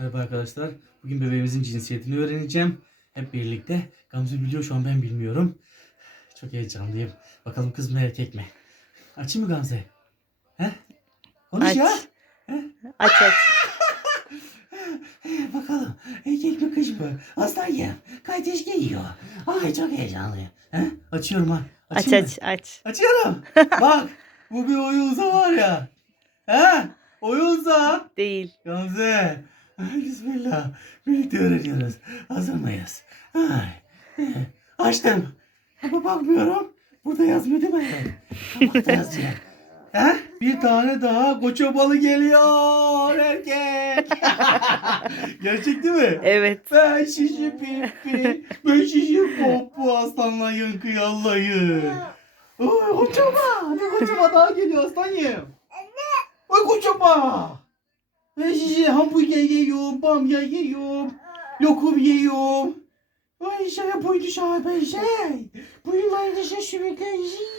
Merhaba arkadaşlar. Bugün bebeğimizin cinsiyetini öğreneceğim. Hep birlikte. Gamze biliyor şu an ben bilmiyorum. Çok heyecanlıyım. Bakalım kız mı erkek mi? Açayım mı Gamze? He? Konuş Aç. ya. Aç aç. He, bakalım. Erkek mi kız mı? Aslan Kardeş geliyor. Ay çok heyecanlıyım. He? Açıyorum ha. Aç Açayım mı? aç aç. Açıyorum. Bak. Bu bir oyunsa var ya. He? Oyunsa. Değil. Gamze. Ay, Bismillah. Birlikte öğreniyoruz. Hazır mıyız? Ay. Açtım. Ama bakmıyorum. Burada yazmıyor değil mi? Burada yazıyor. Ha? Bir tane daha koça balı geliyor erkek. Gerçek değil mi? Evet. Ben şişi pipi, ben şişi popu aslanla yankı yallayı. Oy koçama, bir koçama daha geliyor aslanım. Oy koçama. Ben şişi hamburger yiyorum, bamya yiyorum, lokum yiyorum. Ay şey buydu şey ben şey. Buyurlar da şaşırık yiyeceğim.